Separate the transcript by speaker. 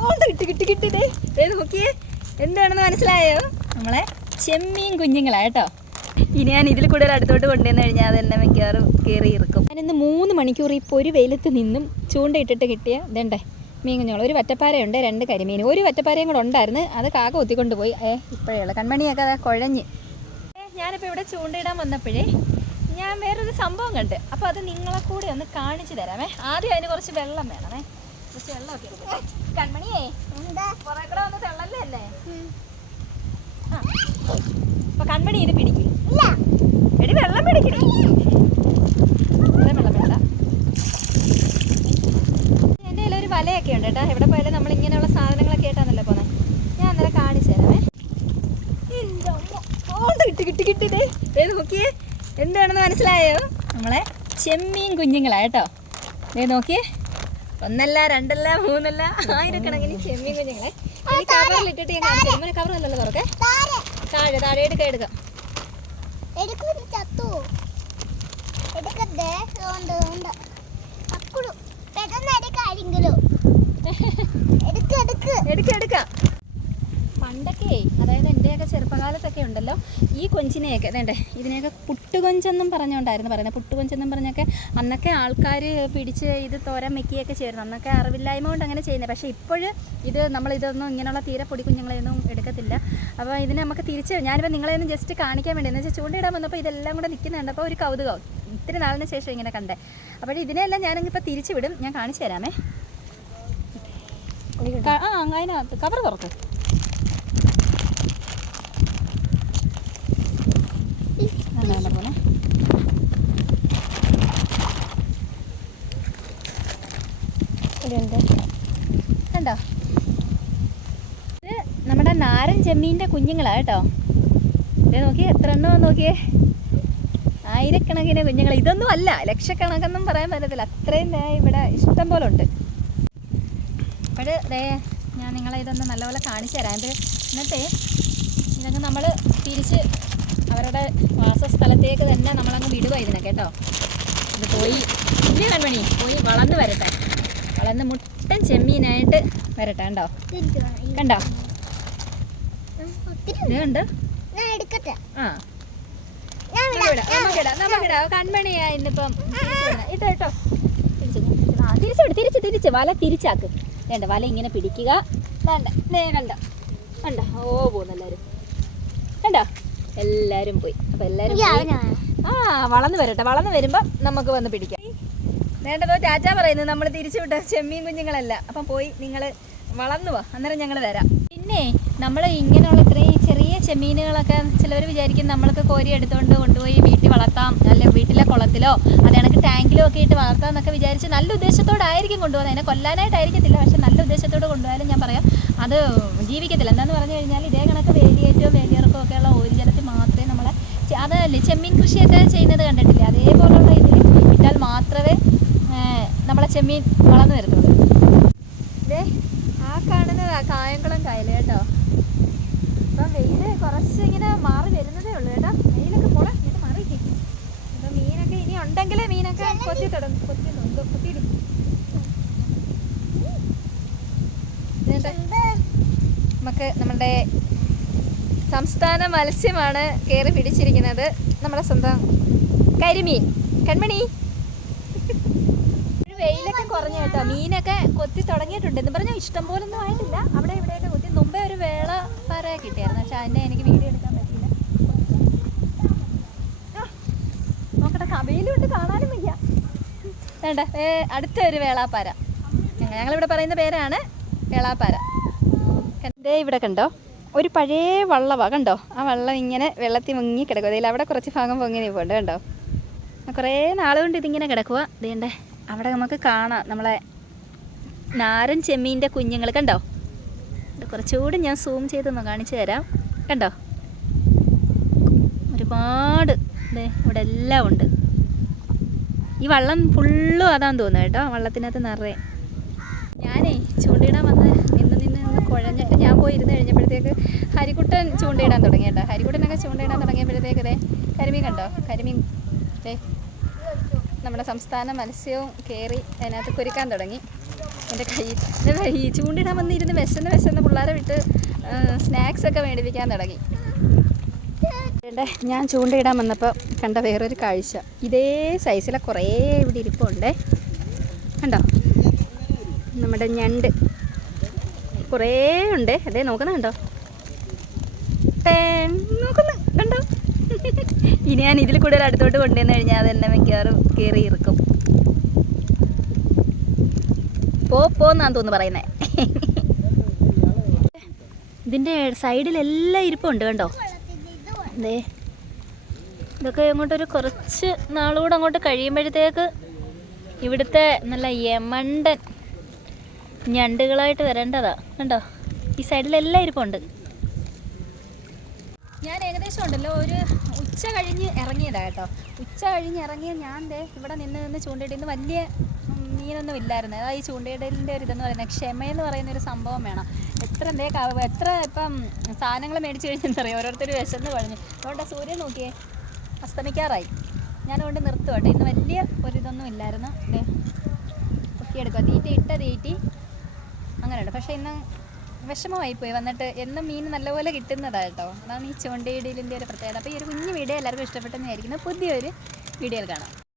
Speaker 1: കിട്ടി കിട്ടി കിട്ടി ദേ. ദേ നോക്കിയേ. എന്താണെന്ന് മനസ്സിലായോ? നമ്മളെ ചെമ്മീൻ കുഞ്ഞുങ്ങളാ കേട്ടോ. ഇനി ഞാൻ ഇതിൽ കൂടുതൽ അടുത്തോട്ട് കൊണ്ടുവന്ന് കഴിഞ്ഞാൽ അത് എന്നെ മിക്കവാറും കയറി ഇറക്കും ഞാനിന്ന് മൂന്ന് മണിക്കൂർ ഈ പൊരു വെയിലത്ത് നിന്നും ചൂണ്ടയിട്ടിട്ട് കിട്ടിയ ഇതണ്ടേ. മീൻ കുഞ്ഞുങ്ങൾ ഒരു വറ്റപ്പാരയുണ്ട് രണ്ട് കരിമീൻ. ഒരു വറ്റപ്പാരയും കൂടെ ഉണ്ടായിരുന്നു. അത് കാക്ക ഒത്തിക്കൊണ്ട് പോയി. ഏ ഇപ്പോഴുള്ള കൺമണിയൊക്കെ അതാ കുഴഞ്ഞ്. ഞാനിപ്പോൾ ഇവിടെ ചൂണ്ടയിടാൻ വന്നപ്പോഴേ ഞാൻ വേറൊരു സംഭവം കണ്ട്. അപ്പോൾ അത് നിങ്ങളെ കൂടെ ഒന്ന് കാണിച്ചു തരാമേ. ആദ്യം അതിന് കുറച്ച് വെള്ളം വേണമേ. കൺമണിയേ കുറെ കൂടെ വന്ന് തെള്ളല്ലേ അപ്പൊ കൺമണി ഇത് പിടിക്കും. എടി വെള്ളം പിടിക്കണി വെള്ളം വേണ്ട. എന്റെ കയ്യിൽ ഒരു വലയൊക്കെ ഉണ്ട് കേട്ടോ. എവിടെ പോയാലും നമ്മൾ ഇങ്ങനെയുള്ള സാധനങ്ങളൊക്കെ ആയിട്ടാണല്ലോ പോന്നെ. ഞാൻ അന്നേരം കാണിച്ചു തരാമേ. കിട്ടി കിട്ടി കിട്ടി ദേ ദേ നോക്കിയേ. എന്താണെന്ന് മനസ്സിലായോ? നമ്മളെ ചെമ്മീൻ കുഞ്ഞുങ്ങളാ കേട്ടോ. ദേ നോക്കിയേ. ഒന്നല്ല രണ്ടല്ല മൂന്നല്ല ആയിരക്കണക്കിന് ചെമ്മീൻ കുഞ്ഞുങ്ങളെ. ഈ കവറിലിട്ടിട്ട് ഞാൻ കാണിച്ചു തരാം. കവർ അല്ലല്ലോ തുറക്കെ താഴെ. താഴെ എടുക്കാം എടുക്കാം. പണ്ടൊക്കെ അതായത് ഉണ്ടല്ലോ ഈ കൊഞ്ചിനെയൊക്കെ വേണ്ടേ ഇതിനെയൊക്കെ പുട്ടുകൊഞ്ചെന്നും പറഞ്ഞുകൊണ്ടായിരുന്നു പറയുന്നത്. പുട്ടുകൊഞ്ചെന്നും പറഞ്ഞൊക്കെ അന്നൊക്കെ ആൾക്കാർ പിടിച്ച് ഇത് തോരൻ വെക്കുകയൊക്കെ ചേരുന്നു അന്നൊക്കെ അറിവില്ലായ്മ കൊണ്ട് അങ്ങനെ ചെയ്യുന്നത്. പക്ഷേ ഇപ്പോൾ ഇത് നമ്മൾ ഇതൊന്നും ഇങ്ങനെയുള്ള തീരെ പൊടി കുഞ്ഞുങ്ങളെയൊന്നും എടുക്കത്തില്ല. അപ്പോൾ ഇതിനെ നമുക്ക് തിരിച്ച് ഞാനിപ്പോൾ നിങ്ങളെ ഒന്ന് ജസ്റ്റ് കാണിക്കാൻ വേണ്ടി എന്ന് വെച്ചാൽ ചൂണ്ടയിടാൻ വന്നപ്പോൾ ഇതെല്ലാം കൂടെ നിൽക്കുന്നുണ്ട്. അപ്പോൾ ഒരു കൗതുകം. ഇത്തിരി നാളിന് ശേഷം ഇങ്ങനെ കണ്ടേ. അപ്പോൾ ഇതിനെല്ലാം ഞാനിപ്പോൾ തിരിച്ചു വിടും. ഞാൻ കാണിച്ചു തരാമേ. ആ അതിനകത്ത് കവർ തുറക്ക് നല്ല നല്ല പോലെ കണ്ടോ? ഇത് നമ്മുടെ നാരൻ ചെമ്മീന്റെ കുഞ്ഞുങ്ങളാ കേട്ടോ. ഇത് നോക്കിയേ എത്ര എണ്ണോ നോക്കിയേ? ആയിരക്കണക്കിന് കുഞ്ഞുങ്ങൾ ഇതൊന്നും അല്ല ലക്ഷക്കണക്കെന്നും പറയാൻ പറ്റത്തില്ല. അത്രയും ഇവിടെ ഇഷ്ടം പോലെ ഉണ്ട്. അപ്പോൾ ദേ ഞാൻ നിങ്ങളെ ഇതൊന്ന് നല്ലപോലെ കാണിച്ചു തരാം. ഇത് എന്നിട്ടേ ഇതൊക്കെ നമ്മൾ തിരിച്ച് അവരുടെ വാസസ്ഥലത്തേക്ക് തന്നെ നമ്മളങ്ങ് വിടുവായിരുന്നു കേട്ടോ. ഇത് പോയി ഇല്ല കൺമണി? പോയി വളർന്നു വരട്ടെ. വളർന്ന് മുട്ടൻ ചെമ്മീനായിട്ട് വരട്ടെ കണ്ടോ? കണ്ടോ?
Speaker 2: എടുക്കട്ടെ
Speaker 1: ആ. കൺമണിയാ ഇന്നിപ്പം. ഇട്ടോ ഇട്ടോ തിരിച്ച് വല തിരിച്ചാക്ക്. വേണ്ട വല ഇങ്ങനെ പിടിക്കുക. വേണ്ട നേ കണ്ട. കണ്ട? ഓ പോകുന്നു എല്ലാവരും കണ്ടോ? എല്ലാവരും പോയി. അപ്പം എല്ലാവരും ആ വളർന്ന് വരട്ടെ. വളർന്ന് വരുമ്പോൾ നമുക്ക് വന്ന് പിടിക്കാം. വേണ്ടതോ? ടാറ്റ പറയുന്നത് നമ്മൾ തിരിച്ചു വിട്ട ചെമ്മീൻ കുഞ്ഞുങ്ങളല്ല. അപ്പം പോയി നിങ്ങൾ വളർന്നു വാ. അന്നേരം ഞങ്ങൾ വരാം. പിന്നെ നമ്മൾ ഇങ്ങനെയുള്ള ഇത്രയും ചെറിയ ചെമ്മീനുകളൊക്കെ ചിലവർ വിചാരിക്കും നമ്മൾക്ക് കോരി എടുത്തുകൊണ്ട് കൊണ്ടുപോയി വീട്ടിൽ വളർത്താം. അല്ലെ വീട്ടിലെ കുളത്തിലോ അത് കണക്ക് ടാങ്കിലോ ഒക്കെ ഇട്ട് വളർത്താം എന്നൊക്കെ വിചാരിച്ച് നല്ല ഉദ്ദേശത്തോടായിരിക്കും കൊണ്ടുപോകുന്നത്. അതിനെ കൊല്ലാനായിട്ടായിരിക്കത്തില്ല. പക്ഷെ നല്ല ഉദ്ദേശത്തോട് കൊണ്ടുപോയാലും ഞാൻ പറയാം അത് ജീവിക്കത്തില്ല. എന്താണെന്ന് പറഞ്ഞു കഴിഞ്ഞാൽ ഇതേ കണക്ക് വേലിയേറ്റവും വേലിയിറക്കവും ഒക്കെയുള്ള ഒരു ജലത്തിൽ മാത്രമേ നമ്മളെ അതല്ലേ ചെമ്മീൻ കൃഷിയൊക്കെ ചെയ്യുന്നത് കണ്ടിട്ടില്ലേ അതേപോലുള്ള ഇതിൽ ഇട്ടാൽ മാത്രമേ ഏഹ്, നമ്മളെ ചെമ്മീൻ വളർന്നു വരുന്നത് ആ കാണുന്നതാ കായംകുളം കായൽ കേട്ടോ. ഇപ്പം വെയിൽ കുറച്ച് ഇങ്ങനെ മാറി വരുന്നതേ ഉള്ളൂ കേട്ടോ. വെയിലൊക്കെ പോളെ ഇങ്ങനെ മാറി അപ്പം മീനൊക്കെ ഇനി ഉണ്ടെങ്കിൽ മീനൊക്കെ കൊത്തി തുടങ്ങും കൊത്തി നോക്കും കൊത്തിയിടും നമുക്ക് നമ്മുടെ സംസ്ഥാന മത്സ്യമാണ് കയറി പിടിച്ചിരിക്കുന്നത്. നമ്മുടെ സ്വന്തം കരിമീൻ. കൺമണി. വെയിലൊക്കെ കുറഞ്ഞു കേട്ടോ. മീനൊക്കെ കൊത്തി തുടങ്ങിയിട്ടുണ്ട് എന്ന് പറഞ്ഞാൽ ഇഷ്ടം പോലൊന്നും ആയിട്ടില്ല. അവിടെ ഇവിടെയൊക്കെ കൊത്തി മുമ്പേ ഒരു വേള പാറ കിട്ടിയായിരുന്നു. പക്ഷെ അതിനെ എനിക്ക് വീഡിയോ എടുക്കാൻ പറ്റിയില്ല. നോക്കട്ടെ ക- വെയിലുണ്ട് കാണാനും വയ്യ. വേണ്ട അടുത്ത ഒരു വേളാപ്പാര. ഞങ്ങളിവിടെ പറയുന്ന പേരാണ് വേളാപ്പാര. ദേ ഇവിടെ കണ്ടോ? ഒരു പഴയ വള്ളവാ കണ്ടോ? ആ വള്ളം ഇങ്ങനെ വെള്ളത്തിൽ മുങ്ങി കിടക്കുക അതിൽ അവിടെ കുറച്ച് ഭാഗം പൊങ്ങി നിൽപ്പുണ്ട് കണ്ടോ? കുറേ നാളുകൊണ്ട് ഇതിങ്ങനെ കിടക്കുക ഇതേണ്ടേ അവിടെ നമുക്ക് കാണാം നമ്മളെ നാരൻ ചെമ്മീന്റെ കുഞ്ഞുങ്ങൾ. കണ്ടോ? ഇത് കുറച്ചുകൂടി ഞാൻ സൂം ചെയ്തൊന്ന് കാണിച്ചു തരാം. കണ്ടോ? ഒരുപാട് ഇവിടെ എല്ലാം ഉണ്ട്. ഈ വള്ളം ഫുള്ളും അതാന്ന് തോന്നുന്നു കേട്ടോ വള്ളത്തിനകത്ത് നിറയെ. ഞാനേ ചൂണ്ടയിടാൻ വന്ന് നിന്ന് നിന്ന് നിന്ന് കുഴഞ്ഞിട്ട് ഞാൻ പോയി ഇരുന്ന് കഴിഞ്ഞപ്പോഴത്തേക്ക് ഹരിക്കുട്ടൻ ചൂണ്ടയിടാൻ തുടങ്ങി കേട്ടോ. ഹരിക്കുട്ടനൊക്കെ ചൂണ്ടയിടാൻ തുടങ്ങിയപ്പോഴത്തേക്ക് കരിമീൻ കണ്ടോ? കരിമീൻ. ദേ നമ്മുടെ സംസ്ഥാന മത്സ്യവും കയറി അതിനകത്ത് കുരുക്കാൻ തുടങ്ങി. എന്റെ കൈ ഈ ചൂണ്ടിടാൻ വന്നിരുന്ന് വിശന്ന് വിശന്ന് പിള്ളേരെ വിട്ട് സ്നാക്സ് ഒക്കെ മേടിപ്പിക്കാൻ തുടങ്ങി. ഏണ്ടേ ഞാൻ ചൂണ്ടിടാൻ വന്നപ്പോൾ കണ്ട വേറൊരു കാഴ്ച. ഇതേ സൈസിലെ കുറേ ഇവിടെ ഇരിപ്പുണ്ട്. കണ്ടോ? നമ്മുടെ ഞണ്ട്. കുറേ ഉണ്ട്. അതേ നോക്കുന്നുണ്ടോ? നോക്കുന്നു. ഇനി ഞാൻ ഇതിൽ കൂടുതൽ അടുത്തോട്ട് കൊണ്ടുവന്ന് കഴിഞ്ഞാൽ അത് എന്നെ മിക്കവാറും കയറി ഇറക്കും. പോ പോന്നാന്ന് തോന്നുന്നു പറയുന്നേ. ഇതിന്റെ സൈഡിലെല്ലാം ഇരിപ്പുണ്ട് കണ്ടോ? ദേ ഇതൊക്കെ അങ്ങോട്ടൊരു കുറച്ച് നാളുകൂടെ അങ്ങോട്ട് കഴിയുമ്പോഴത്തേക്ക് ഇവിടുത്തെ നല്ല യമണ്ടൻ ഞണ്ടുകളായിട്ട് വരേണ്ടതാ. കണ്ടോ? ഈ സൈഡിലെല്ലാം ഇരിപ്പുണ്ട് ഞാൻ ഏകദേശം ഉണ്ടല്ലോ ഒരു ഉച്ച കഴിഞ്ഞ് ഇറങ്ങിയതാ കേട്ടോ. ഉച്ച കഴിഞ്ഞ് ഇറങ്ങിയ ഞാൻ ദേ ഇവിടെ നിന്ന് നിന്ന് ചൂണ്ടയിടുന്ന വലിയ മീനൊന്നും ഇല്ലായിരുന്നു. അതായത് ഈ ചൂണ്ടയിടലിന്റെ ഒരു ഇതെന്ന് പറയുന്നത് ക്ഷമയെന്ന് പറയുന്ന ഒരു സംഭവം വേണം. എത്ര എന്തേ എത്ര ഇപ്പം സാധനങ്ങൾ മേടിച്ച് കഴിഞ്ഞെന്നറിയാം ഓരോരുത്തർ വിശന്ന് കഴിഞ്ഞു. അതുകൊണ്ട് സൂര്യൻ നോക്കിയേ അസ്തമിക്കാറായി. ഞാൻ അതുകൊണ്ട് നിർത്തും കേട്ടോ. ഇന്ന് വലിയ ഒരിതൊന്നും ഇല്ലായിരുന്നു. പൊക്കിയെടുക്കുക തീറ്റ ഇട്ട തീറ്റി അങ്ങനെയുണ്ട്. പക്ഷേ ഇന്ന് വിഷമമായി പോയി. വന്നിട്ട് എന്നും മീൻ നല്ലപോലെ കിട്ടുന്നതാണ് കേട്ടോ. അതാണ് ഈ ചൂണ്ടയിടലിന്റെ ഒരു പ്രത്യേകത. അപ്പോൾ ഈ ഒരു കുഞ്ഞു വീഡിയോ എല്ലാവർക്കും ഇഷ്ടപ്പെട്ടെന്ന് വിചാരിക്കുന്നു. പുതിയൊരു വീഡിയോയിൽ കാണാം.